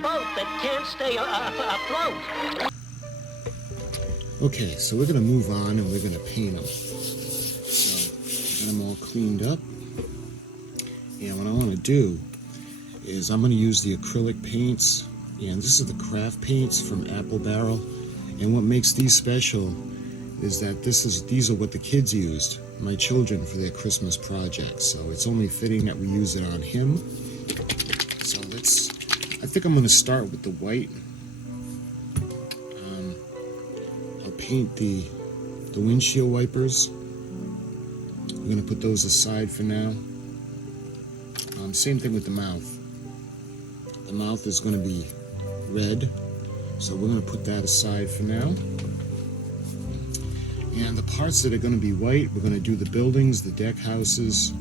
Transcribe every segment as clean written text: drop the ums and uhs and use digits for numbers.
boat that can't stay afloat. Okay, so we're going to move on and we're going to paint them. So, get them all cleaned up. And what I want to do is I'm going to use the acrylic paints. And this is the craft paints from Apple Barrel. And what makes these special is that these are what the kids used, my children, for their Christmas projects. So it's only fitting that we use it on him. So I think I'm going to start with the white. I'll paint the windshield wipers. We're going to put those aside for now. Same thing with the mouth. The mouth is going to be red, so we're going to put that aside for now. And the parts that are going to be white, we're going to do the buildings, the deck houses,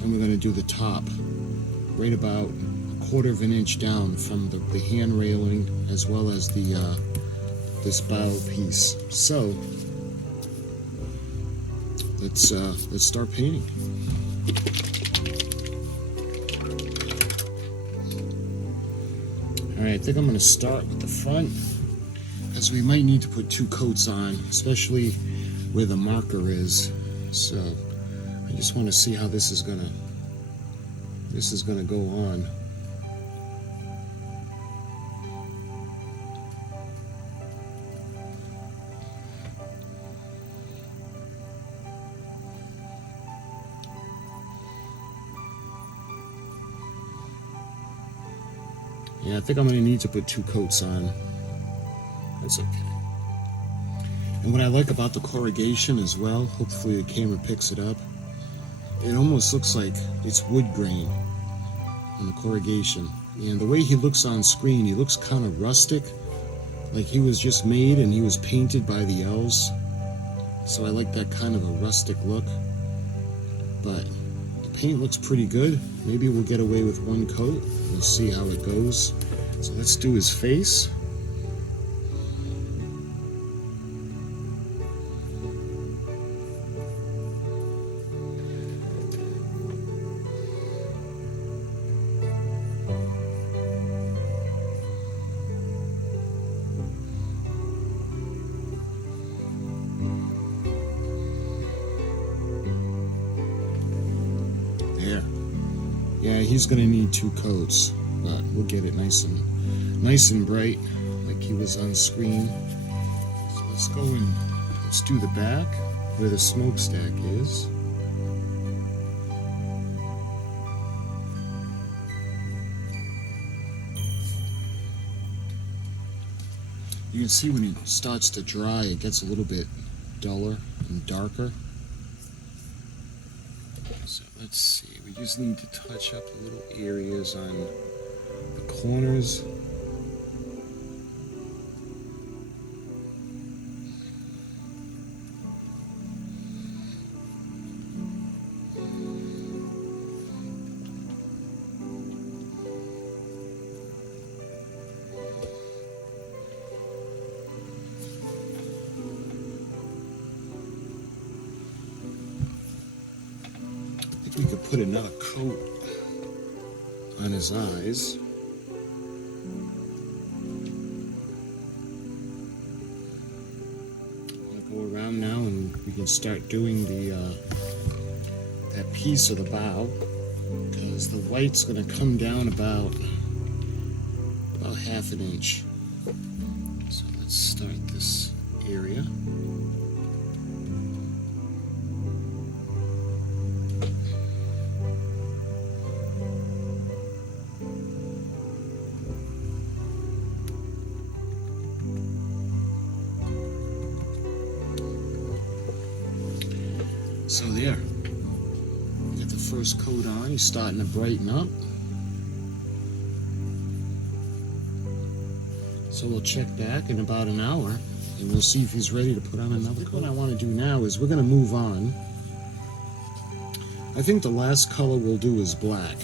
and we're going to do the top, right about 1/4 of an inch down from the hand railing, as well as this bow piece. So let's start painting. Alright, I think I'm going to start with the front, because we might need to put 2 coats on, especially where the marker is. So I just want to see how this is gonna go on. Yeah, I think I'm going to need to put 2 coats on. That's okay. And what I like about the corrugation as well, hopefully the camera picks it up, it almost looks like it's wood grain on the corrugation. And the way he looks on screen, he looks kind of rustic, like he was just made and he was painted by the elves. So I like that kind of a rustic look. But the paint looks pretty good. Maybe we'll get away with 1 coat. We'll see how it goes. So let's do his face. There. Yeah, he's gonna need 2 coats, but we'll get it nice and bright, like he was on screen. So let's go and let's do the back where the smokestack is. You can see when it starts to dry, it gets a little bit duller and darker. So let's see, we just need to touch up the little areas on the corners. We could put another coat on his eyes. I'll go around now and we can start doing that piece of the bow, because the white's going to come down about 1/2 an inch. So let's start this area. So there, get the first coat on, he's starting to brighten up. So we'll check back in about an hour and we'll see if he's ready to put on another coat. What I want to do now is we're going to move on. I think the last color we'll do is black.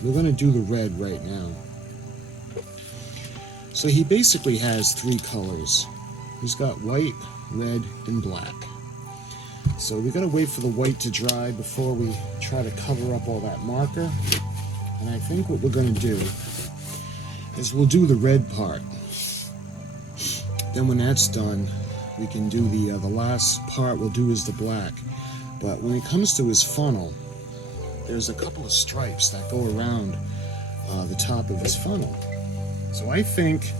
We're going to do the red right now. So he basically has 3 colors. He's got white, red, and black. So we gotta wait for the white to dry before we try to cover up all that marker. And I think what we're gonna do is we'll do the red part. Then when that's done, we can do the last part we'll do is the black. But when it comes to his funnel, there's a couple of stripes that go around the top of his funnel. So I think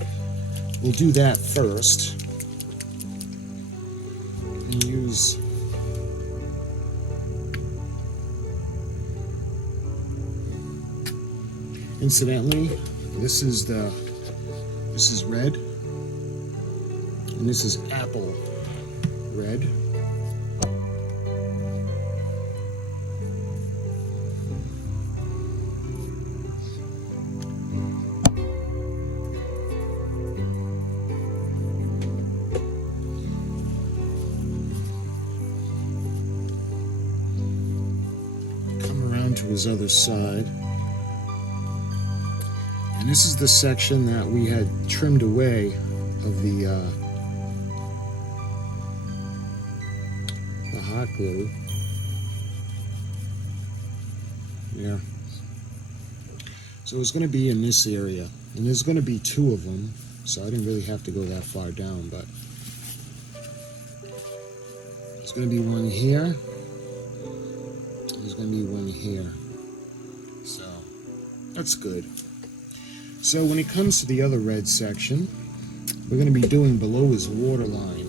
we'll do that first and use incidentally, this is red and this is apple red. To his other side, and this is the section that we had trimmed away of the hot glue. Yeah, so it's going to be in this area, and there's going to be two of them, so I didn't really have to go that far down, but there's going to be one here. There's going to be one here, so that's good. So when it comes to the other red section, we're going to be doing below his water line.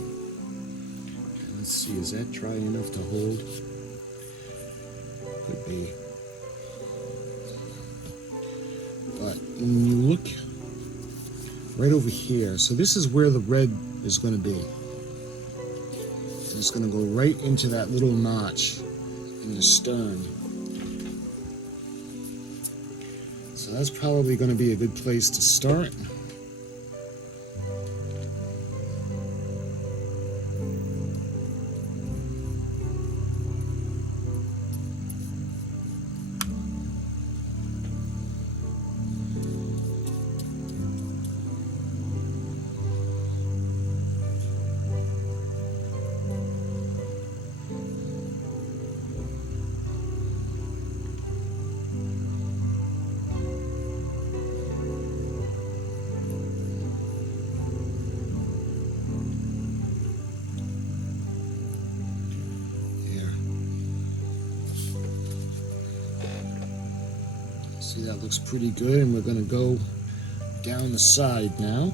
Let's see, is that dry enough to hold? Could be. But when you look right over here, so this is where the red is going to be. It's going to go right into that little notch in the stern. So that's probably going to be a good place to start. See, that looks pretty good, and we're going to go down the side now,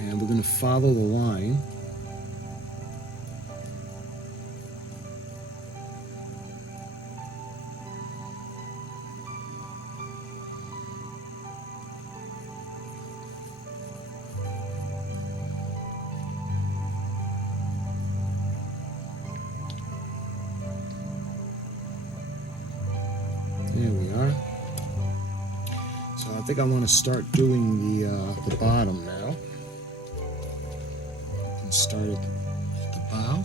and we're going to follow the line. There we are. So I think I want to start doing the bottom now. I can start at the bow.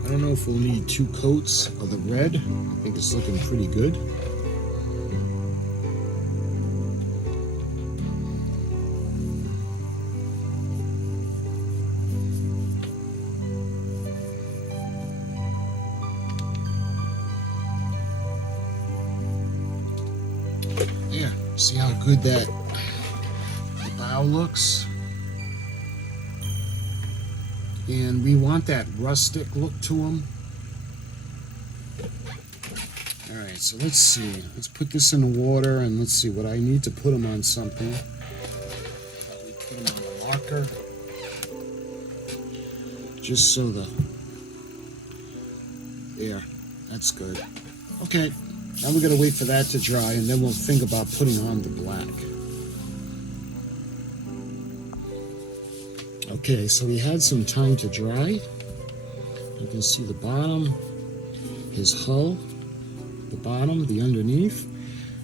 I don't know if we'll need 2 coats of the red. I think it's looking pretty good. There, see how good the bow looks? And we want that rustic look to them. Alright, so let's see. Let's put this in the water, and let's see what I need to put them on something. We put them on a marker. Just so there, that's good. Okay, now we're going to wait for that to dry, and then we'll think about putting on the black. Okay, so we had some time to dry. You can see the bottom, his hull, the bottom, the underneath.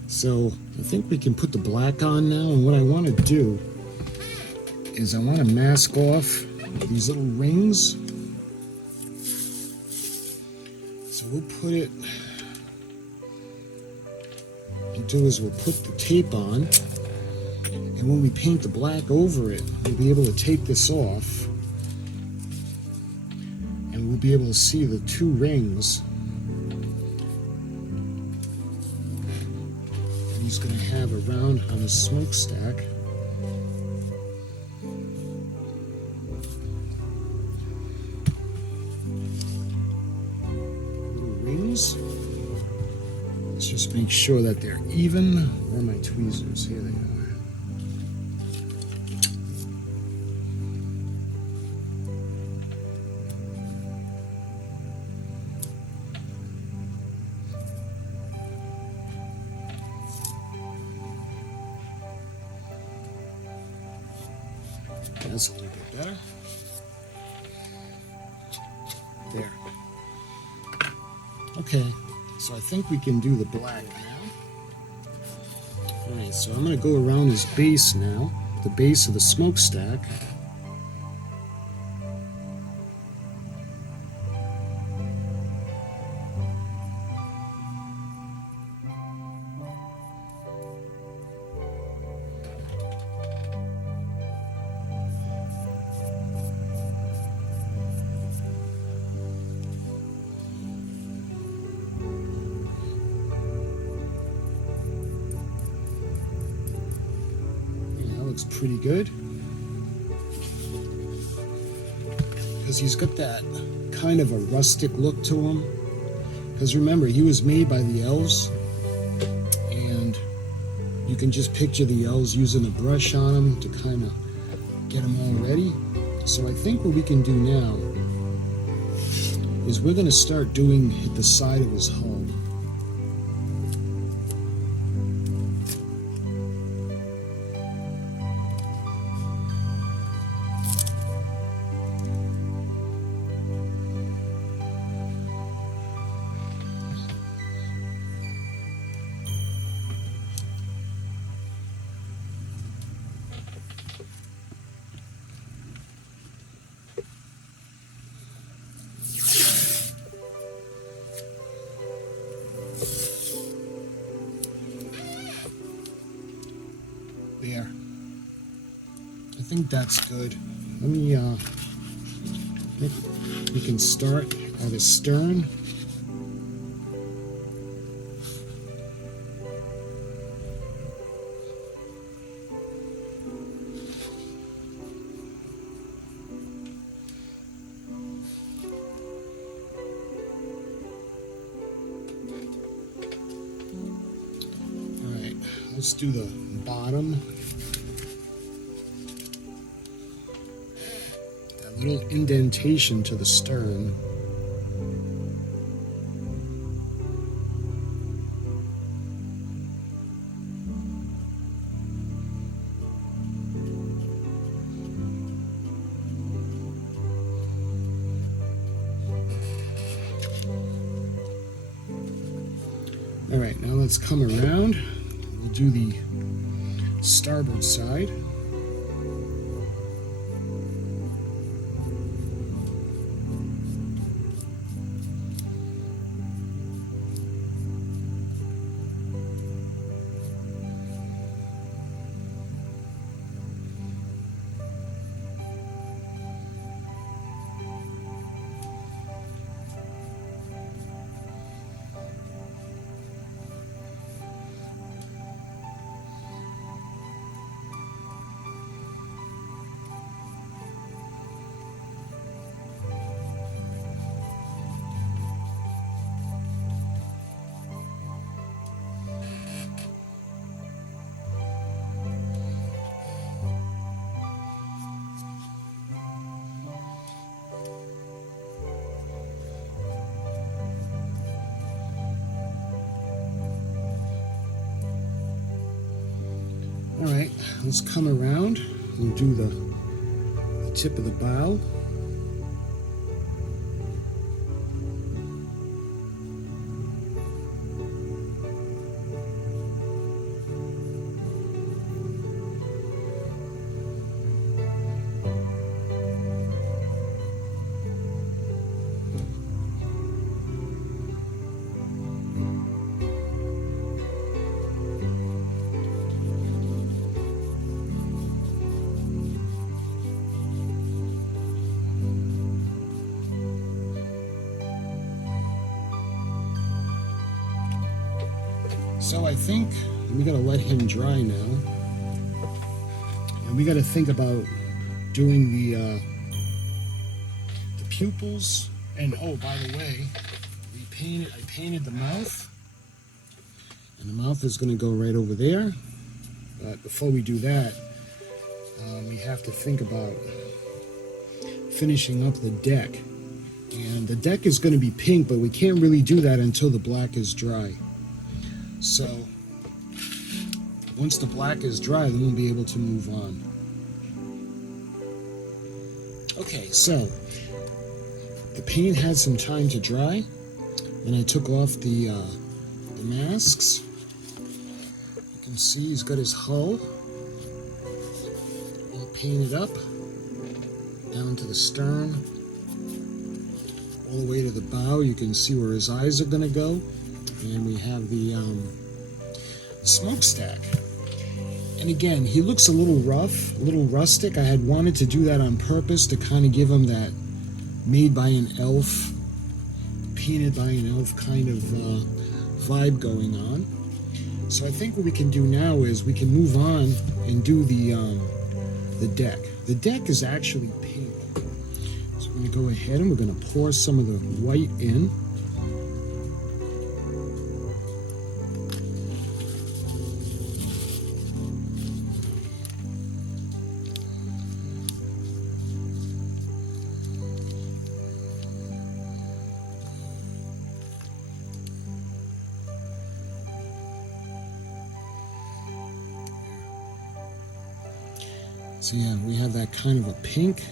So I think we can put the black on now, and what I want to do is I want to mask off these little rings. So we'll put it, what we'll do is we'll put the tape on, and when we paint the black over it, we'll be able to take this off, and we'll be able to see the two rings. And he's going to have around on his smokestack. Let's just make sure that they're even. Where are my tweezers? Here they are. That's a little bit better. There. Okay, so I think we can do the black now. Alright, so I'm going to go around his base now, the base of the smokestack. Looks pretty good, because he's got that kind of a rustic look to him, because remember, he was made by the elves, and you can just picture the elves using a brush on him to kind of get him all ready. So I think what we can do now is we're going to start doing the side of his hull. There. I think that's good. Let me, we can start at his stern. All right, let's do the bottom. That little indentation to the stern. All right, now let's come around. We'll do the starboard side. All right, let's come around and do the tip of the bow. So I think we gotta let him dry now. And we gotta think about doing the pupils. And oh, by the way, I painted the mouth. And the mouth is gonna go right over there. But before we do that, we have to think about finishing up the deck. And the deck is going to be pink, but we can't really do that until the black is dry. So once the black is dry, then we'll be able to move on. Okay, so the paint had some time to dry. Then I took off the masks. You can see he's got his hull all painted up down to the stern, all the way to the bow. You can see where his eyes are going to go. And we have the smokestack. And again, he looks a little rough, a little rustic. I had wanted to do that on purpose to kind of give him that made by an elf, painted by an elf kind of vibe going on. So I think what we can do now is we can move on and do the deck. The deck is actually pink. So we're going to go ahead and we're going to pour some of the white in. So yeah, we have that kind of a pink.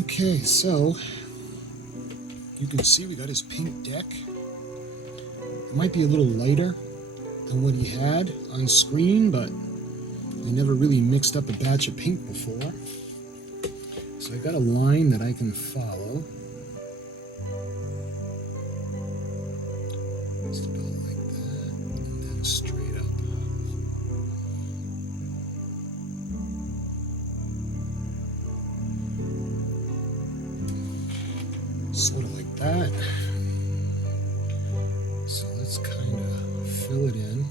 Okay, so you can see we got his pink deck. It might be a little lighter than what he had on screen, but I never really mixed up a batch of pink before. So I got a line that I can follow. Just about like that, and then straight up. Sort of like that. So let's kind of fill it in.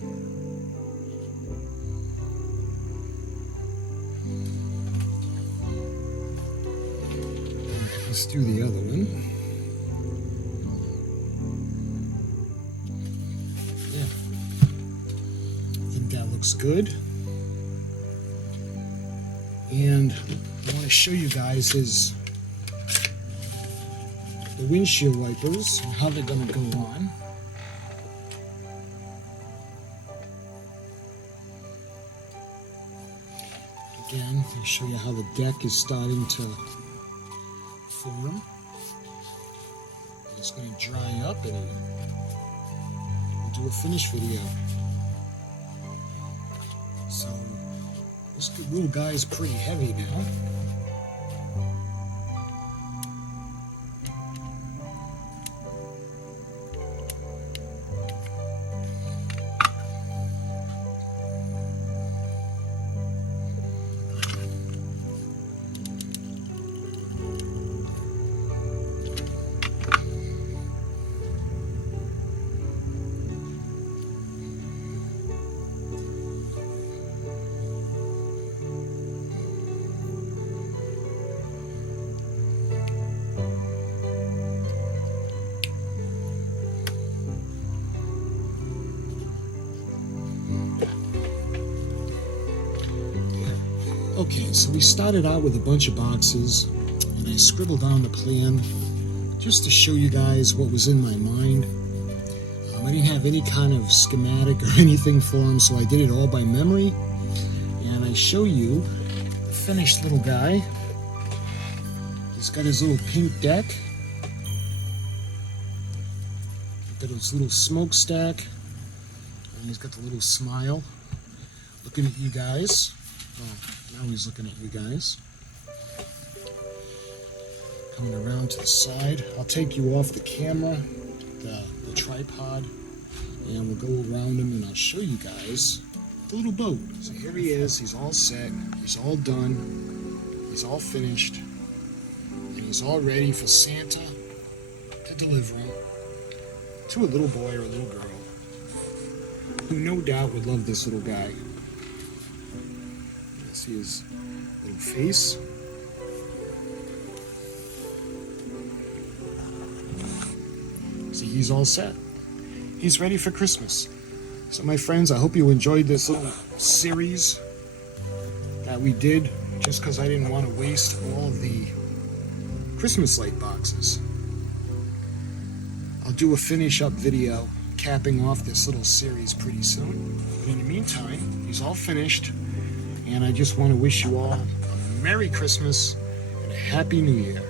Alright, let's do the other one. Yeah. I think that looks good. And I want to show you guys his the windshield wipers and how they're going to go on. Again, I'll show you how the deck is starting to form. It's going to dry up and we'll do a finish video. So this little guy is pretty heavy now. Okay, so we started out with a bunch of boxes, and I scribbled down the plan just to show you guys what was in my mind. I didn't have any kind of schematic or anything for them, so I did it all by memory. And I show you the finished little guy. He's got his little pink deck. He's got his little smokestack, and he's got the little smile looking at you guys. Oh, now he's looking at you guys. Coming around to the side. I'll take you off the camera, the tripod, and we'll go around him and I'll show you guys the little boat. So here he is. He's all set. He's all done. He's all finished. And he's all ready for Santa to deliver him to a little boy or a little girl who no doubt would love this little guy. See his little face. See, he's all set. He's ready for Christmas. So my friends, I hope you enjoyed this little series that we did, just because I didn't want to waste all the Christmas light boxes. I'll do a finish up video capping off this little series pretty soon. But in the meantime, he's all finished. And I just want to wish you all a Merry Christmas and a Happy New Year.